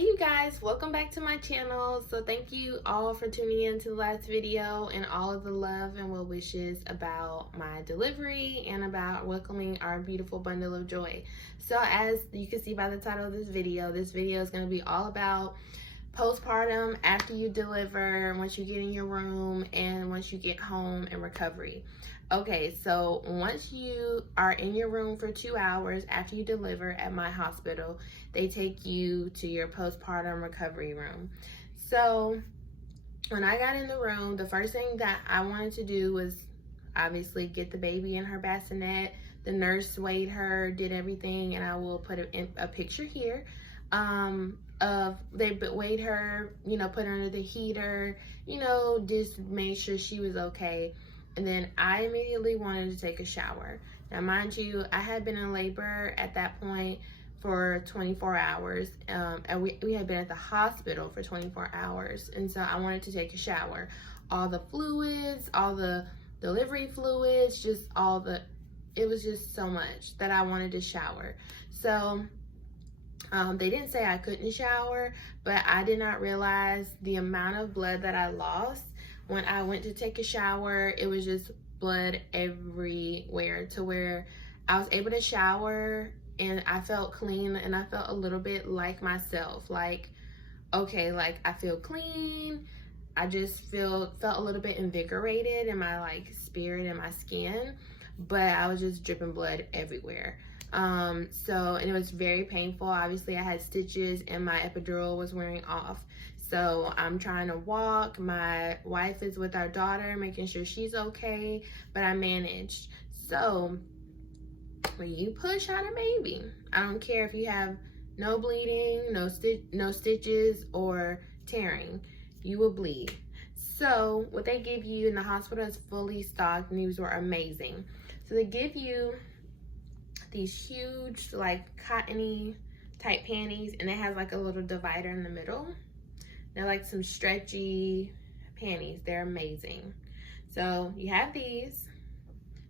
Hey you guys, welcome back to my channel. So thank you all for tuning in to the last video and all of the love and well wishes about my delivery and about welcoming our beautiful bundle of joy. So as you can see by the title of this video is going to be all about postpartum, after you deliver, once you get in your room, and once you get home, and recovery. Okay, so once you are in your room for 2 hours after you deliver at my hospital, they take you to your postpartum recovery room. So when I got in the room, the first thing that I wanted to do was obviously get the baby in her bassinet. The nurse weighed her, did everything, and I will put a picture here of they weighed her, put her under the heater, just made sure she was okay. And then I immediately wanted to take a shower. Now, mind you, I had been in labor at that point for 24 hours. And we had been at the hospital for 24 hours. And so I wanted to take a shower. All the fluids, all the delivery fluids, it was just so much that I wanted to shower. So they didn't say I couldn't shower, but I did not realize the amount of blood that I lost. When I went to take a shower, it was just blood everywhere to where I was able to shower and I felt clean and I felt a little bit like myself. Like, okay, like I feel clean. I just felt a little bit invigorated in my spirit and my skin, but I was just dripping blood everywhere. And it was very painful. Obviously I had stitches and my epidural was wearing off. So I'm trying to walk. My wife is with our daughter, making sure she's okay, but I managed. So when you push out a baby, I don't care if you have no bleeding, no stitches or tearing, you will bleed. So what they give you in the hospital is fully stocked, and these were amazing. So they give you these huge cottony type panties, and it has a little divider in the middle. They're some stretchy panties. They're amazing. So you have these.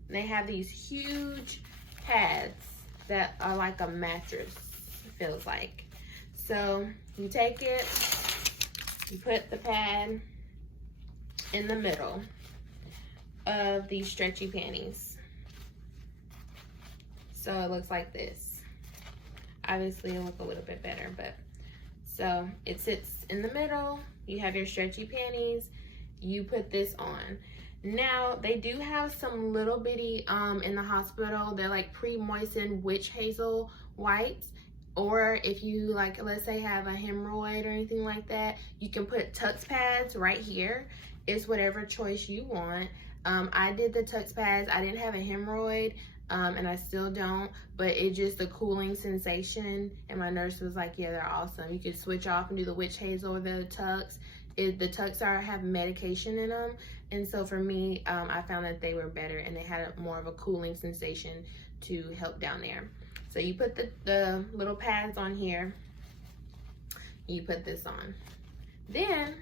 And they have these huge pads that are like a mattress, it feels like. So you take it, you put the pad in the middle of these stretchy panties. So it looks like this. Obviously it'll look a little bit better, but so it sits in the middle. You have your stretchy panties. You put this on. Now they do have some little bitty in the hospital. They're like pre-moistened witch hazel wipes. Or if you let's say have a hemorrhoid or anything like that, you can put Tux pads right here. It's whatever choice you want. I did the Tux pads. I didn't have a hemorrhoid. And I still don't, but it's just a cooling sensation. And my nurse was like, yeah, they're awesome. You could switch off and do the witch hazel or the Tux. The Tux have medication in them. And so for me, I found that they were better and they had more of a cooling sensation to help down there. So you put the little pads on here. You put this on. Then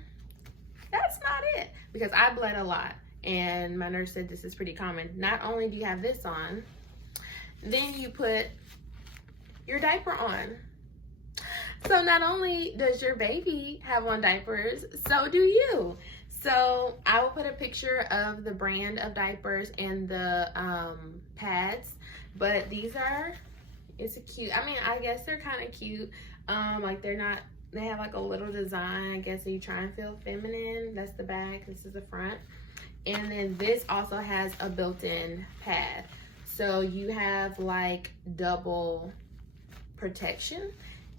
that's not it, because I bled a lot. And my nurse said this is pretty common. Not only do you have this on, then you put your diaper on. So not only does your baby have on diapers, so do you. So I will put a picture of the brand of diapers and the pads, but these are, it's a cute, I guess they're kind of cute. They have a little design, I guess, so you try and feel feminine. That's the back, this is the front. And then this also has a built-in pad. So you have double protection.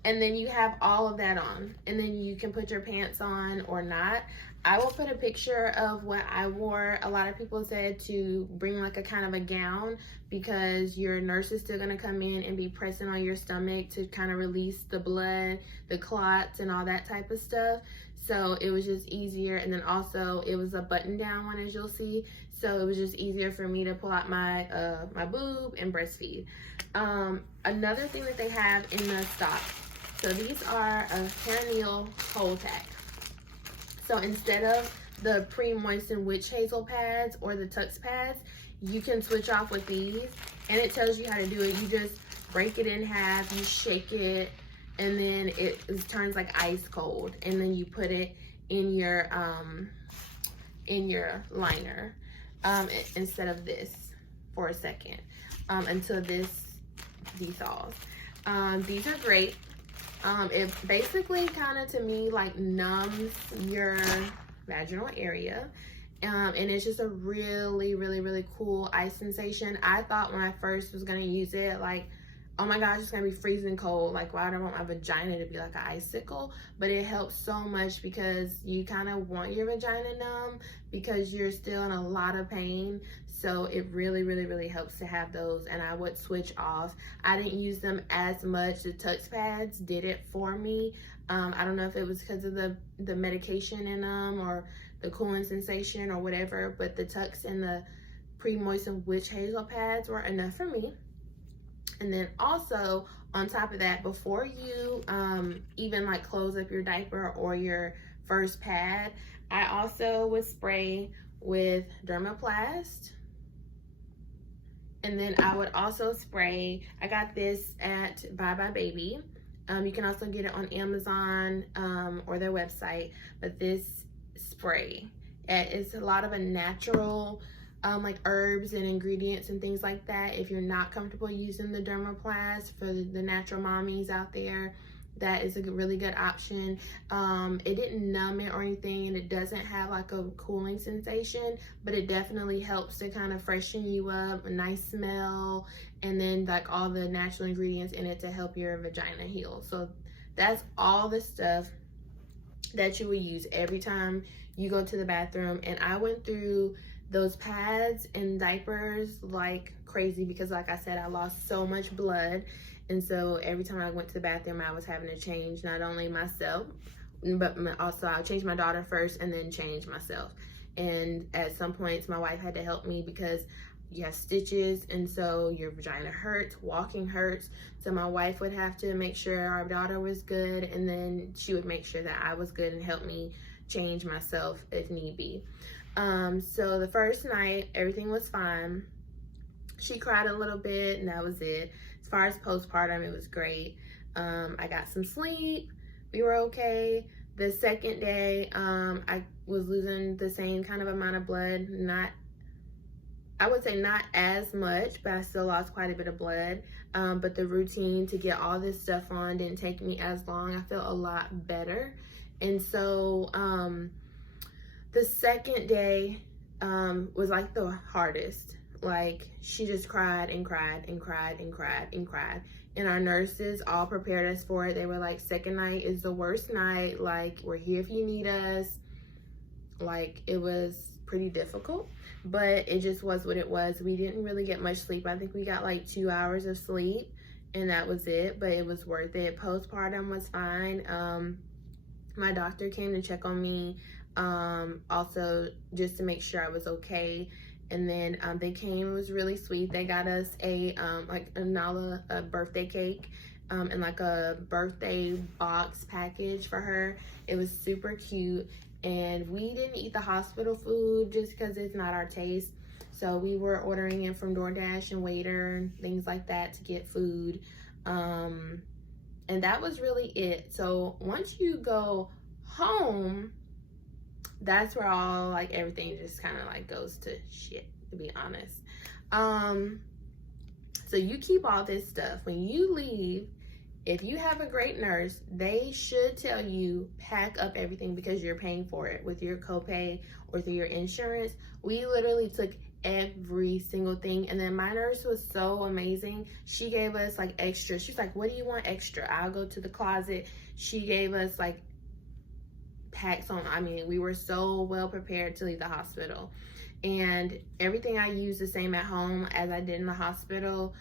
And then you have all of that on. And then you can put your pants on or not. I will put a picture of what I wore. A lot of people said to bring a kind of a gown, because your nurse is still gonna come in and be pressing on your stomach to kind of release the blood, the clots and all that type of stuff. So it was just easier. And then also it was a button down one, as you'll see. So it was just easier for me to pull out my my boob and breastfeed. Another thing that they have in the stock. So these are a perineal cold tack. So instead of the pre-moistened witch hazel pads or the Tux pads, you can switch off with these. And it tells you how to do it. You just break it in half, you shake it, and then it turns like ice cold, and then you put it in your liner instead of this for a second until this dethaws. These are great. It basically kind of, to me, like numbs your vaginal area. And it's just a really, really, really cool ice sensation. I thought when I first was gonna use it, like, oh my gosh, it's gonna be freezing cold. Like, why do I want my vagina to be like an icicle? But it helps so much because you kind of want your vagina numb because you're still in a lot of pain. So it really, really, really helps to have those. And I would switch off. I didn't use them as much. The Tux pads did it for me. I don't know if it was because of the medication in them or the cooling sensation or whatever, but the Tux and the pre-moistened witch hazel pads were enough for me. And then also on top of that, before you even like close up your diaper or your first pad, I also would spray with Dermaplast. And then I would also spray, I got this at Bye Bye Baby. You can also get it on Amazon or their website, but this spray, it's a lot of a natural like herbs and ingredients and things like that. If you're not comfortable using the Dermaplast, for the natural mommies out there, that is a really good option. It didn't numb it or anything, and it doesn't have like a cooling sensation, but it definitely helps to kind of freshen you up, a nice smell, and then like all the natural ingredients in it to help your vagina heal. So that's all the stuff that you would use every time you go to the bathroom. And I went through those pads and diapers like crazy because, like I said, I lost so much blood. And so every time I went to the bathroom, I was having to change not only myself, but also I would change my daughter first and then change myself. And at some points, my wife had to help me because you have stitches, and so your vagina hurts, walking hurts. So my wife would have to make sure our daughter was good, and then she would make sure that I was good and help me change myself if need be. So the first night, everything was fine. She cried a little bit, and that was it. As far as postpartum, it was great. I got some sleep. We were okay. The second day, I was losing the same kind of amount of blood. I would say not as much, but I still lost quite a bit of blood. But the routine to get all this stuff on didn't take me as long. I felt a lot better. And so the second day was like the hardest. Like, she just cried and cried and cried and cried and cried. And our nurses all prepared us for it. They were like, second night is the worst night. Like, we're here if you need us. Like, it was pretty difficult, but it just was what it was. We didn't really get much sleep. I think we got like 2 hours of sleep, and that was it, but it was worth it. Postpartum was fine. My doctor came to check on me, also just to make sure I was okay. And then they came, it was really sweet. They got us a Nala birthday cake and like a birthday box package for her. It was super cute. And we didn't eat the hospital food just because it's not our taste. So we were ordering in from DoorDash and Waiter and things like that to get food. And that was really it. So once you go home, that's where all like everything just kind of like goes to shit, to be honest. So you keep all this stuff. When you leave, if you have a great nurse, they should tell you pack up everything because you're paying for it with your copay or through your insurance. We literally took every single thing. And then my nurse was so amazing. She gave us like extra. She's like, what do you want extra? I'll go to the closet. She gave us like packs on. I mean, we were so well prepared to leave the hospital. And everything I use the same at home as I did in the hospital.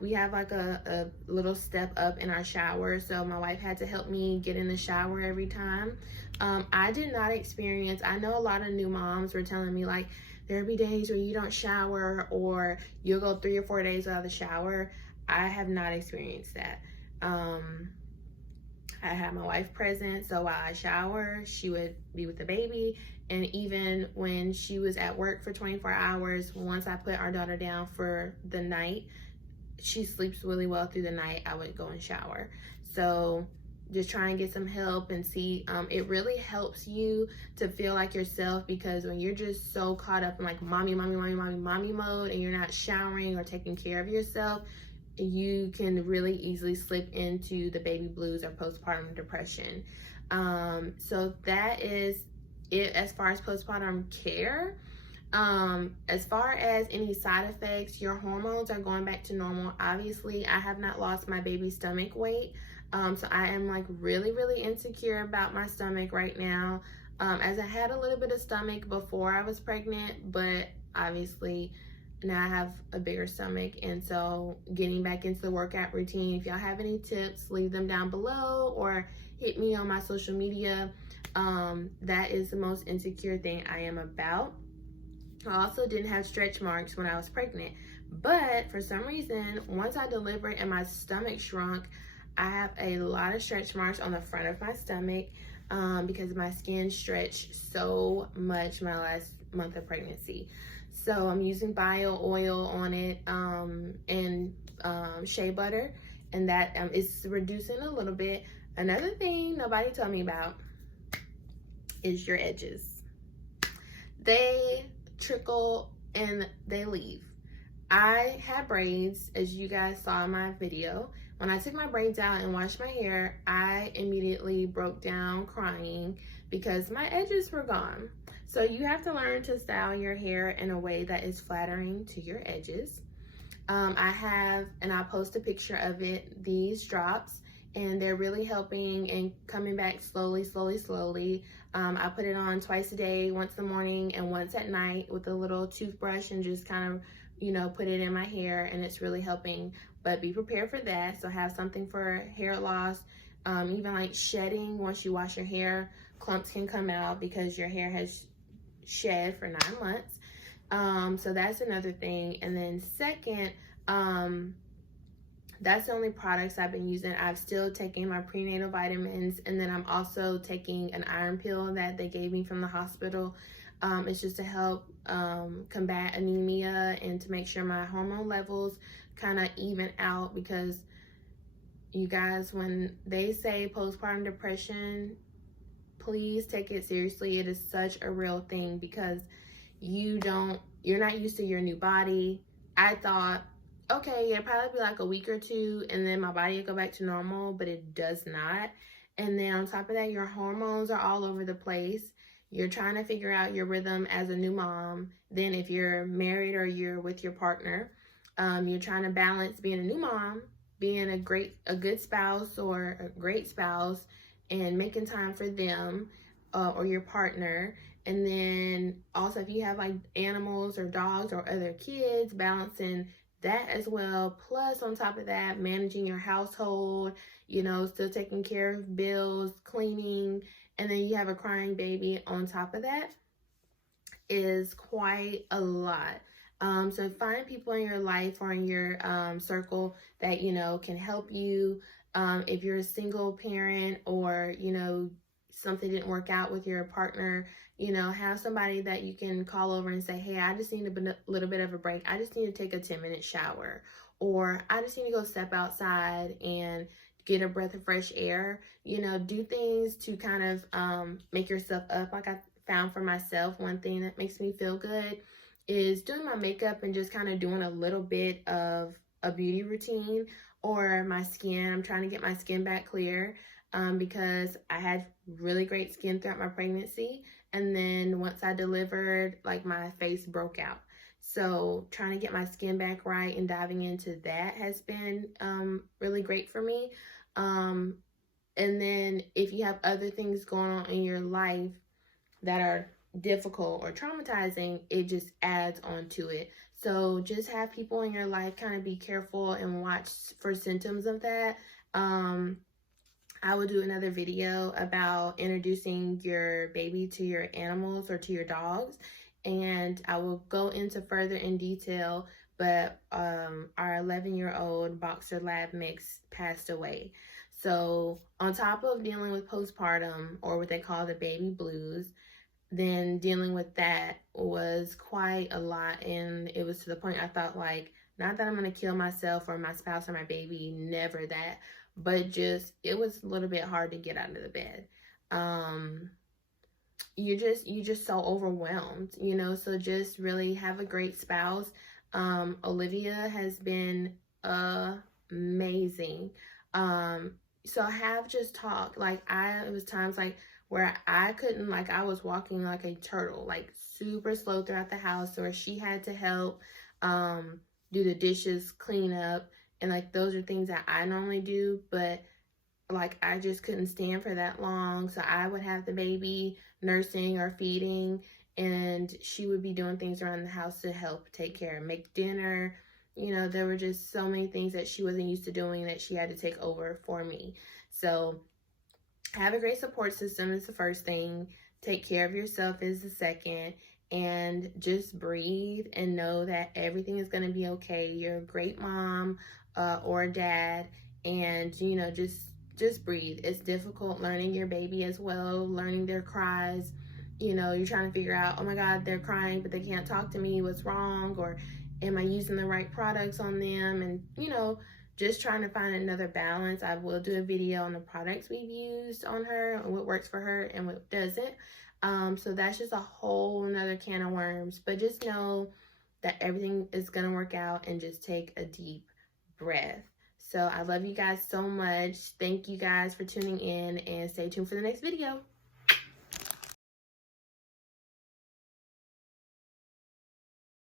We have like a little step up in our shower, so my wife had to help me get in the shower every time. I did not experience, I know a lot of new moms were telling me like there'll be days where you don't shower or you'll go 3 or 4 days without the shower. I have not experienced that. I had my wife present, so while I shower, she would be with the baby. And even when she was at work for 24 hours, once I put our daughter down for the night, she sleeps really well through the night, I would go and shower. So just try and get some help and see. It really helps you to feel like yourself, because when you're just so caught up in like mommy mode, and you're not showering or taking care of yourself, you can really easily slip into the baby blues or postpartum depression. So that is it as far as postpartum care. As far as any side effects, your hormones are going back to normal. Obviously, I have not lost my baby's stomach weight. So I am like really insecure about my stomach right now. As I had a little bit of stomach before I was pregnant, but obviously now I have a bigger stomach. And so getting back into the workout routine, if y'all have any tips, leave them down below or hit me on my social media. That is the most insecure thing I am about. I also didn't have stretch marks when I was pregnant, but for some reason, once I delivered and my stomach shrunk, I have a lot of stretch marks on the front of my stomach because my skin stretched so much my last month of pregnancy. So I'm using bio oil on it and shea butter, and that is reducing a little bit. Another thing nobody told me about is your edges. They trickle and they leave. I had braids, as you guys saw in my video. When I took my braids out and washed my hair, I immediately broke down crying because my edges were gone. So you have to learn to style your hair in a way that is flattering to your edges. I have, and I'll post a picture of it, these drops, and they're really helping and coming back slowly. I put it on twice a day, once in the morning and once at night with a little toothbrush, and just kind of, put it in my hair, and it's really helping. But be prepared for that. So have something for hair loss, even like shedding. Once you wash your hair, clumps can come out because your hair has shed for 9 months. So that's another thing. And then second, that's the only products I've been using. I've still taken my prenatal vitamins, and then I'm also taking an iron pill that they gave me from the hospital. It's just to help combat anemia and to make sure my hormone levels kind of even out, because you guys, when they say postpartum depression, please take it seriously. It is such a real thing, because you're not used to your new body. I thought, okay, yeah, probably be like a week or two and then my body will go back to normal, but it does not. And then on top of that, your hormones are all over the place. You're trying to figure out your rhythm as a new mom. Then if you're married or you're with your partner, you're trying to balance being a new mom, being a good spouse or a great spouse, and making time for them or your partner. And then also if you have like animals or dogs or other kids, balancing that as well. Plus on top of that, managing your household, still taking care of bills, cleaning, and then you have a crying baby on top of that is quite a lot. So find people in your life or in your circle that, can help you. If you're a single parent or, something didn't work out with your partner, have somebody that you can call over and say, hey, I just need a little bit of a break. I just need to take a 10-minute shower, or I just need to go step outside and get a breath of fresh air. Do things to kind of make yourself up. Like I found for myself, one thing that makes me feel good is doing my makeup and just kind of doing a little bit of a beauty routine, or my skin. I'm trying to get my skin back clear because I had really great skin throughout my pregnancy. And then once I delivered, like my face broke out. So trying to get my skin back right and diving into that has been really great for me. And then if you have other things going on in your life that are difficult or traumatizing, it just adds on to it. So just have people in your life kind of be careful and watch for symptoms of that. I will do another video about introducing your baby to your animals or to your dogs, and I will go into further in detail, but our 11-year-old boxer lab mix passed away. So on top of dealing with postpartum, or what they call the baby blues, then dealing with that was quite a lot, and it was to the point I thought like Not that I'm going to kill myself or my spouse or my baby, never that. But just, it was a little bit hard to get out of the bed. You're just so overwhelmed, you know. So just really have a great spouse. Olivia has been amazing. So have just talk. Like it was times like where I couldn't, like I was walking like a turtle, like super slow throughout the house, or she had to help do the dishes, clean up, and like those are things that I normally do, but like I just couldn't stand for that long. So I would have the baby nursing or feeding, and she would be doing things around the house to help take care, make dinner. You know, there were just so many things that she wasn't used to doing that she had to take over for me. So have a great support system is the first thing. Take care of yourself is the second. And just breathe and know that everything is going to be okay. You're a great mom or dad, and you know, just breathe. It's difficult learning your baby as well, learning their cries. You know, you're trying to figure out, oh my God, they're crying, but they can't talk to me. What's wrong? Or am I using the right products on them? And you know, just trying to find another balance. I will do a video on the products we've used on her and what works for her and what doesn't. So that's just a whole another can of worms. But just know that everything is going to work out, and just take a deep breath. So I love you guys so much. Thank you guys for tuning in, and stay tuned for the next video.